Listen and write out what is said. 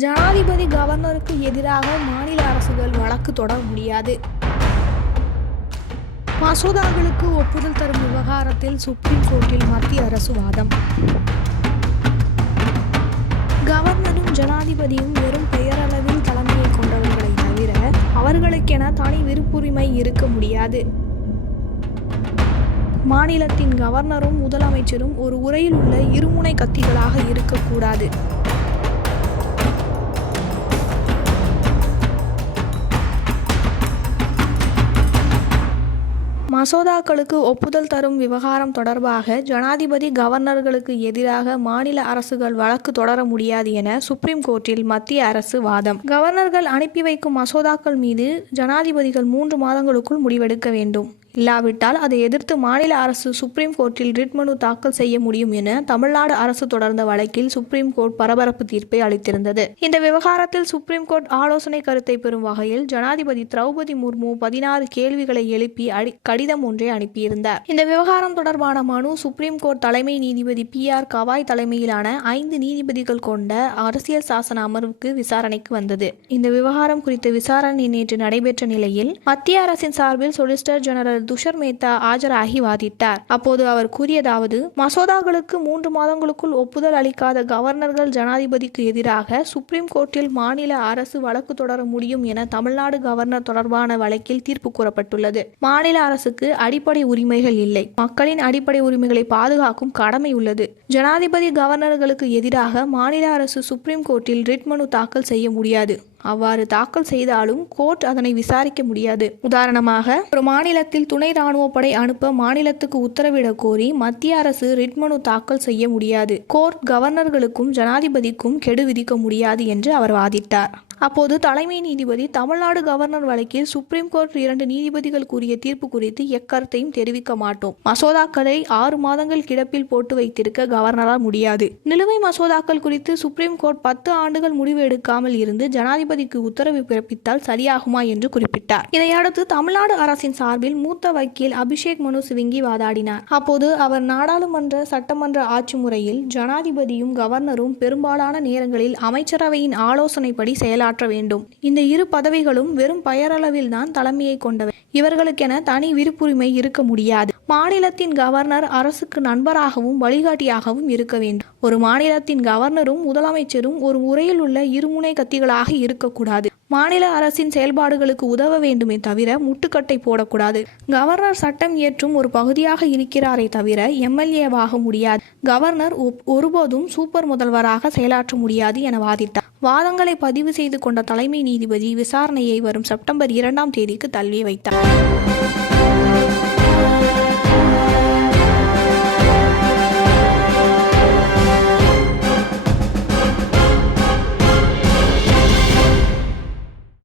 ஜனாதிபதி கவர்னருக்கு எதிராக மாநில அரசுகள் வழக்கு தொடர முடியாது. மசோதாக்களுக்கு ஒப்புதல் தரும் விவகாரத்தில் சுப்ரீம் கோர்ட்டில் மத்திய அரசு வாதம். கவர்னரும் ஜனாதிபதியும் வெறும் பெயரளவில் தலைமையை கொண்டவர்களை தவிர அவர்களுக்கென தனி விருப்புரிமை இருக்க முடியாது. மாநிலத்தின் கவர்னரும் முதலமைச்சரும் ஒரு உரையில் உள்ள இருமுனை கத்திகளாக இருக்கக்கூடாது. மசோதாக்களுக்கு ஒப்புதல் தரும் விவகாரம் தொடர்பாக ஜனாதிபதி கவர்னர்களுக்கு எதிராக மாநில அரசுகள் வழக்கு தொடர முடியாது என சுப்ரீம் கோர்ட்டில் மத்திய அரசு வாதம். கவர்னர்கள் அனுப்பி வைக்கும் மசோதாக்கள் மீது ஜனாதிபதிகள் 3 மாதங்களுக்குள் முடிவெடுக்க வேண்டும். இல்லாவிட்டால் அதை எதிர்த்து மாநில அரசு சுப்ரீம் கோர்ட்டில் ரிட் மனு தாக்கல் செய்ய முடியும் என தமிழ்நாடு அரசு தொடர்ந்த வழக்கில் சுப்ரீம் கோர்ட் பரபரப்பு தீர்ப்பை அளித்திருந்தது. இந்த விவகாரத்தில் சுப்ரீம் கோர்ட் ஆலோசனை கருத்தை பெறும் வகையில் ஜனாதிபதி திரௌபதி முர்மு 16 கேள்விகளை எழுப்பி கடிதம் ஒன்றை அனுப்பியிருந்தார். இந்த விவகாரம் தொடர்பான மனு சுப்ரீம் கோர்ட் தலைமை நீதிபதி PR கவாய் தலைமையிலான 5 நீதிபதிகள் கொண்ட அரசியல் சாசன அமர்வுக்கு விசாரணைக்கு வந்தது. இந்த விவகாரம் குறித்த விசாரணை நேற்று நடைபெற்ற நிலையில் மத்திய அரசின் சார்பில் சொலிசிட்டர் ஜெனரல் துஷர் மேத்தா ஆஜராகி வாதிட்டார். அப்போது அவர் கூறியதாவது: மசோதாக்களுக்கு 3 மாதங்களுக்குள் ஒப்புதல் அளிக்காத கவர்னர்கள் ஜனாதிபதிக்கு எதிராக சுப்ரீம் கோர்ட்டில் மாநில அரசு வழக்கு தொடர முடியும் என தமிழ்நாடு கவர்னர் தொடர்பான வழக்கில் தீர்ப்பு கூறப்பட்டுள்ளது. மாநில அரசுக்கு அடிப்படை உரிமைகள் இல்லை. மக்களின் அடிப்படை உரிமைகளை பாதுகாக்கும் கடமை உள்ளது. ஜனாதிபதி கவர்னர்களுக்கு எதிராக மாநில அரசு சுப்ரீம் கோர்ட்டில் ரிட் மனு தாக்கல் செய்ய முடியாது. அவ்வாறு தாக்கல் செய்தாலும் கோர்ட் அதனை விசாரிக்க முடியாது. உதாரணமாக, ஒரு மாநிலத்தில் துணை ராணுவ படை அனுப்ப மாநிலத்துக்கு உத்தரவிடக் கோரி மத்திய அரசு ரிட் மனு தாக்கல் செய்ய முடியாது. கோர்ட் கவர்னர்களுக்கும் ஜனாதிபதிக்கும் கெடு விதிக்க முடியாது என்று அவர் வாதிட்டார். அப்போது தலைமை நீதிபதி தமிழ்நாடு கவர்னர் வழக்கில் சுப்ரீம் கோர்ட் 2 நீதிபதிகள் கூறிய தீர்ப்பு குறித்து எக்கருத்தையும் தெரிவிக்க மாட்டோம். மசோதாக்களை 6 மாதங்கள் கிடப்பில் போட்டு வைத்திருக்க கவர்னரால் முடியாது. நிலுவை மசோதாக்கள் குறித்து சுப்ரீம் கோர்ட் 10 ஆண்டுகள் முடிவு எடுக்காமல் இருந்து ஜனாதிபதிக்கு உத்தரவு பிறப்பித்தால் சரியாகுமா என்று குறிப்பிட்டார். இதையடுத்து தமிழ்நாடு அரசின் சார்பில் மூத்த வக்கீல் அபிஷேக் மனு சிவிங்கி வாதாடினார். அப்போது அவர் நாடாளுமன்ற சட்டமன்ற ஆட்சி முறையில் ஜனாதிபதியும் கவர்னரும் பெரும்பாலான நேரங்களில் அமைச்சரவையின் ஆலோசனைப்படி செயலாற்ற வேண்டும். இந்த 2 பதவிகளும் வெறும் பெயரளவில் தான் தலைமையை கொண்டவை. இவர்களுக்கென தனி விருப்புரிமை இருக்க முடியாது. மாநிலத்தின் கவர்னர் அரசுக்கு நண்பராகவும் வழிகாட்டியாகவும் இருக்க வேண்டும். ஒரு மாநிலத்தின் கவர்னரும் முதலமைச்சரும் ஒரு உரையில் உள்ள இருமுனை கத்திகளாக இருக்கக்கூடாது. மாநில அரசின் செயல்பாடுகளுக்கு உதவ வேண்டுமே தவிர முட்டுக்கட்டை போடக்கூடாது. கவர்னர் சட்டம் இயற்றும் ஒரு பகுதியாக இருக்கிறாரே தவிர MLA-வாக முடியாது. கவர்னர் ஒருபோதும் சூப்பர் முதல்வராக செயலாற்ற முடியாது என வாதிட்டார். வாதங்களை பதிவு செய்து கொண்ட தலைமை நீதிபதி விசாரணையை வரும் செப்டம்பர் 2ஆம் தேதிக்கு தள்ளி வைத்தார்.